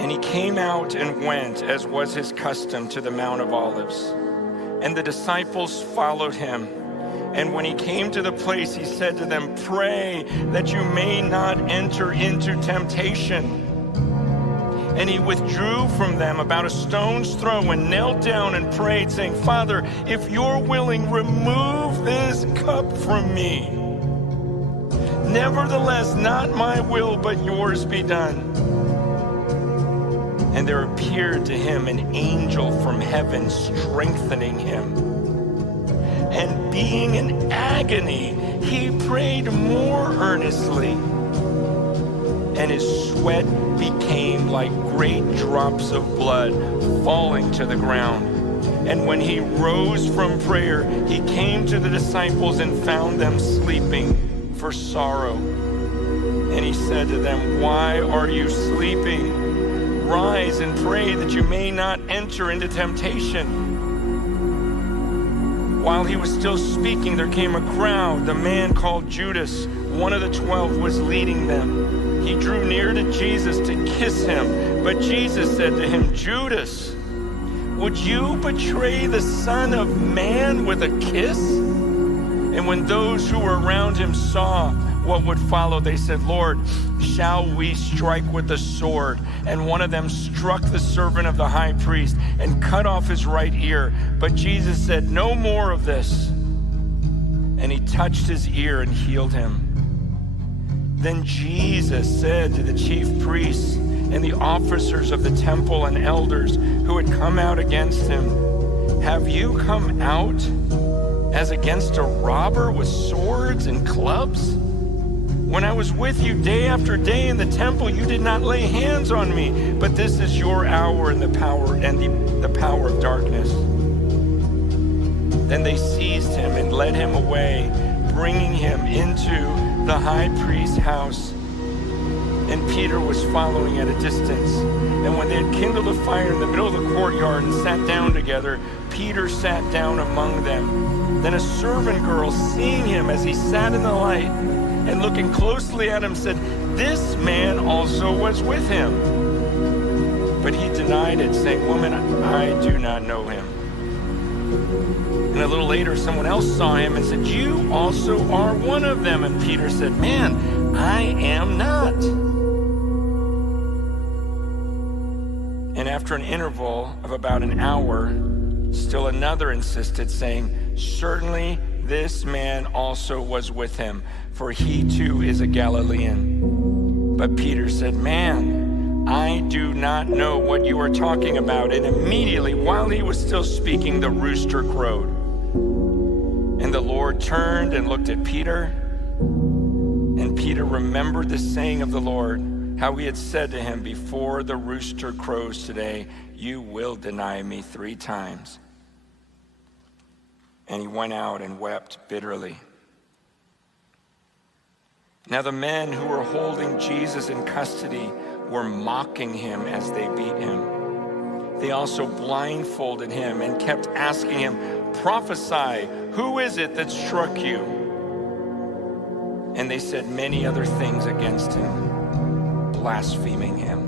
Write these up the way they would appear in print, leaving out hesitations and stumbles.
And he came out and went, as was his custom, to the Mount of Olives. And the disciples followed him. And when he came to the place, he said to them, "Pray that you may not enter into temptation." And he withdrew from them about a stone's throw and knelt down and prayed, saying, "Father, if you're willing, remove this cup from me. Nevertheless, not my will, but yours be done." And there appeared to him an angel from heaven, strengthening him. And being in agony, he prayed more earnestly. And his sweat became like great drops of blood falling to the ground. And when he rose from prayer, he came to the disciples and found them sleeping for sorrow. And he said to them, "Why are you sleeping? Rise and pray that you may not enter into temptation." While he was still speaking, there came a crowd. The man called Judas, one of the 12, was leading them. He drew near to Jesus to kiss him, but Jesus said to him, "Judas, would you betray the Son of Man with a kiss?" And when those who were around him saw what would follow, they said, "Lord, shall we strike with the sword?" And one of them struck the servant of the high priest and cut off his right ear. But Jesus said, "No more of this." And he touched his ear and healed him. Then Jesus said to the chief priests and the officers of the temple and elders who had come out against him, "Have you come out as against a robber with swords and clubs? When I was with you day after day in the temple, you did not lay hands on me, but this is your hour and the power of darkness." Then they seized him and led him away, bringing him into the high priest's house. And Peter was following at a distance. And when they had kindled a fire in the middle of the courtyard and sat down together, Peter sat down among them. Then a servant girl, seeing him as he sat in the light, and looking closely at him, said, "This man also was with him." But he denied it, saying, "Woman, I do not know him." And a little later, someone else saw him and said, "You also are one of them." And Peter said, "Man, I am not." And after an interval of about an hour, still another insisted, saying, "Certainly this man also was with him, for he too is a Galilean." But Peter said, "Man, I do not know what you are talking about." And immediately, while he was still speaking, the rooster crowed. And the Lord turned and looked at Peter. And Peter remembered the saying of the Lord, how he had said to him, "Before the rooster crows today, you will deny me 3 times." And he went out and wept bitterly. Now the men who were holding Jesus in custody were mocking him as they beat him. They also blindfolded him and kept asking him, "Prophesy, who is it that struck you?" And they said many other things against him, blaspheming him.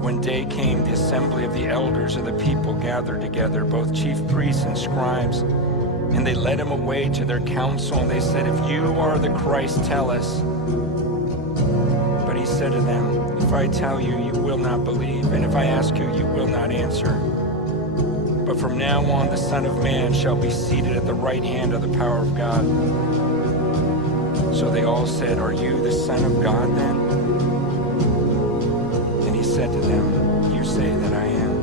When day came, the assembly of the elders of the people gathered together, both chief priests and scribes, and they led him away to their council, and they said, "If you are the Christ, tell us." But he said to them, "If I tell you, you will not believe, and if I ask you, you will not answer. But from now on, the Son of Man shall be seated at the right hand of the power of God." So they all said, "Are you the Son of God then?" And he said to them, "You say that I am."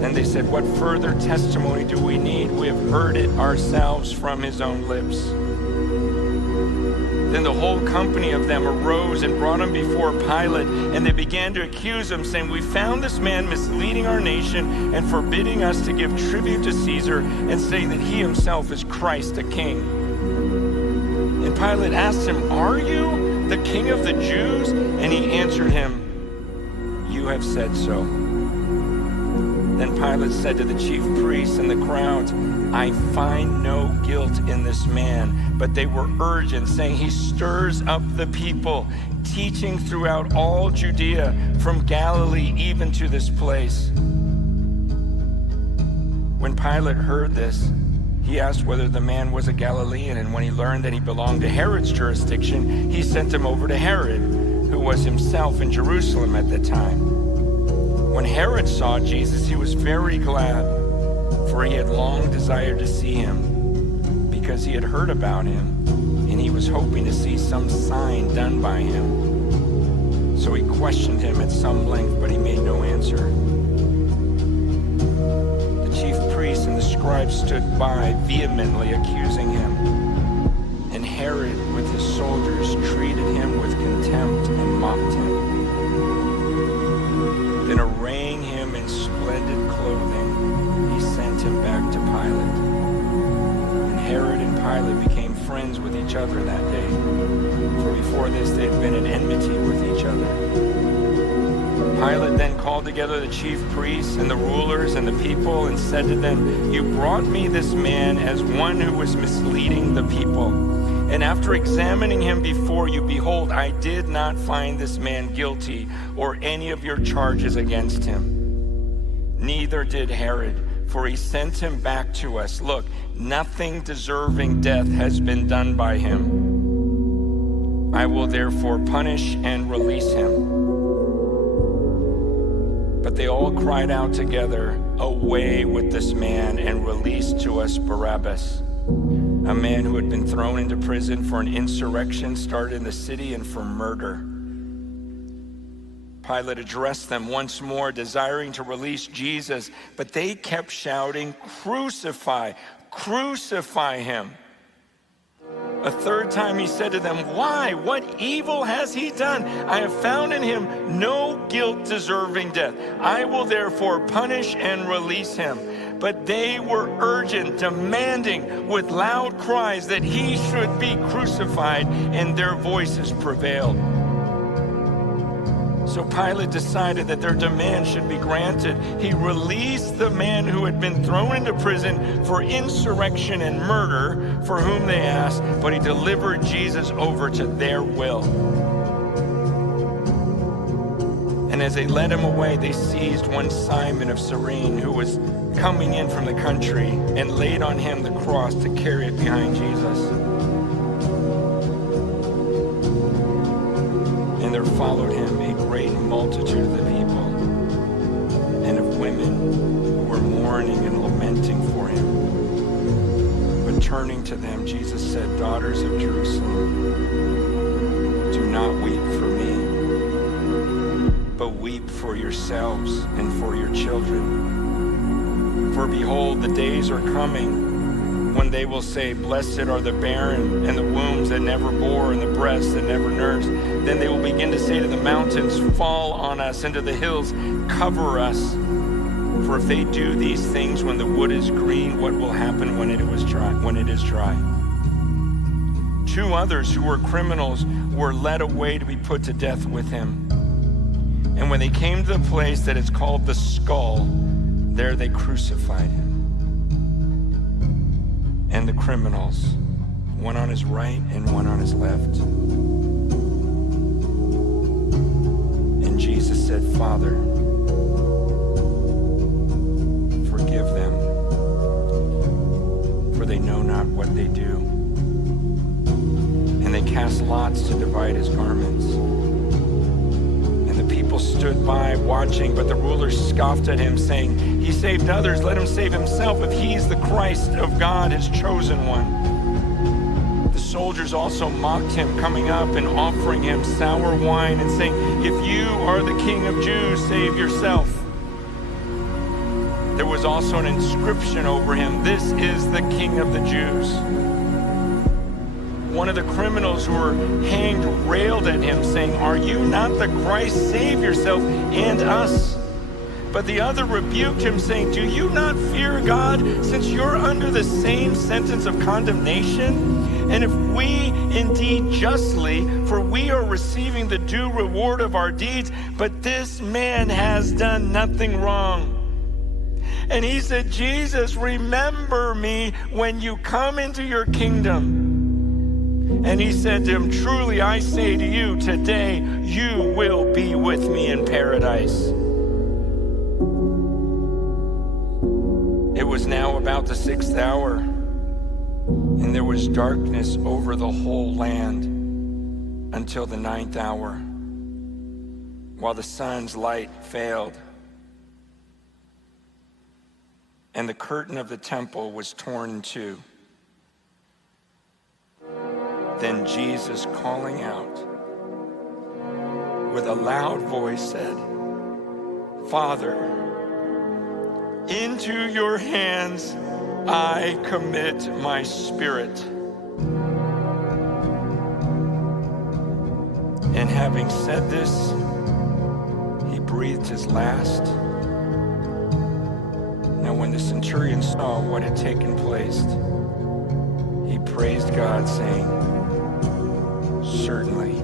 Then they said, "What further testimony do we need? We have heard it ourselves from his own lips." Then the whole company of them arose and brought him before Pilate, and they began to accuse him, saying, "We found this man misleading our nation and forbidding us to give tribute to Caesar, and saying that he himself is Christ the King." And Pilate asked him, "Are you the King of the Jews?" And he answered him, "You have said so." Then Pilate said to the chief priests and the crowds, I find no guilt in this man. But they were urgent, saying, he stirs up the people, teaching throughout all Judea, from Galilee even to this place. When Pilate heard this, he asked whether the man was a Galilean, and when he learned that he belonged to Herod's jurisdiction, he sent him over to Herod, who was himself in Jerusalem at the time. When Herod saw Jesus, he was very glad, for he had long desired to see him, because he had heard about him, and he was hoping to see some sign done by him. So he questioned him at some length, but he made no answer. The chief priests and the scribes stood by, vehemently accusing him. And Herod, with his soldiers, treated him with contempt and mocked him. Then arraying him in splendid clothing, he sent him back to Pilate. And Herod and Pilate became friends with each other that day, for before this they had been in enmity with each other. Pilate then called together the chief priests and the rulers and the people and said to them, you brought me this man as one who was misleading the people. And after examining him before you, behold, I did not find this man guilty or any of your charges against him. Neither did Herod, for he sent him back to us. Look, nothing deserving death has been done by him. I will therefore punish and release him. But they all cried out together, away with this man, and release to us Barabbas, a man who had been thrown into prison for an insurrection started in the city and for murder. Pilate addressed them once more, desiring to release Jesus, but they kept shouting, crucify, crucify him. A third time he said to them, why? What evil has he done? I have found in him no guilt deserving death. I will therefore punish and release him. But they were urgent, demanding with loud cries that he should be crucified, and their voices prevailed. So Pilate decided that their demand should be granted. He released the man who had been thrown into prison for insurrection and murder, for whom they asked, but he delivered Jesus over to their will. And as they led him away, they seized one Simon of Cyrene, who was coming in from the country, and laid on him the cross to carry it behind Jesus. And there followed him a great multitude of the people, and of women who were mourning and lamenting for him. But turning to them, Jesus said, daughters of Jerusalem, do not weep for me, but weep for yourselves and for your children. For behold, the days are coming when they will say, blessed are the barren and the wombs that never bore and the breasts that never nursed. Then they will begin to say to the mountains, fall on us, and to the hills, cover us. For if they do these things when the wood is green, what will happen when it is dry? Two others who were criminals were led away to be put to death with him. And when they came to the place that is called the Skull, there they crucified him. And the criminals, one on his right and one on his left. And Jesus said, Father, forgive them, for they know not what they do. And they cast lots to divide his garments. And the people stood by watching, but the rulers scoffed at him, saying, he saved others, let him save himself if he is the Christ of God, his chosen one. The soldiers also mocked him, coming up and offering him sour wine and saying, if you are the King of Jews, save yourself. There was also an inscription over him, this is the King of the Jews. One of the criminals who were hanged railed at him, saying, are you not the Christ? Save yourself and us. But the other rebuked him, saying, do you not fear God, since you're under the same sentence of condemnation? And if we indeed justly, for we are receiving the due reward of our deeds, but this man has done nothing wrong. And he said, Jesus, remember me when you come into your kingdom. And he said to him, truly I say to you, today you will be with me in paradise. It was now about the 6th hour, and there was darkness over the whole land until the 9th hour, while the sun's light failed. And the curtain of the temple was torn in two. Then Jesus, calling out with a loud voice, said, Father, into your hands I commit my spirit. And having said this, he breathed his last. Now when the centurion saw what had taken place, he praised God, saying, certainly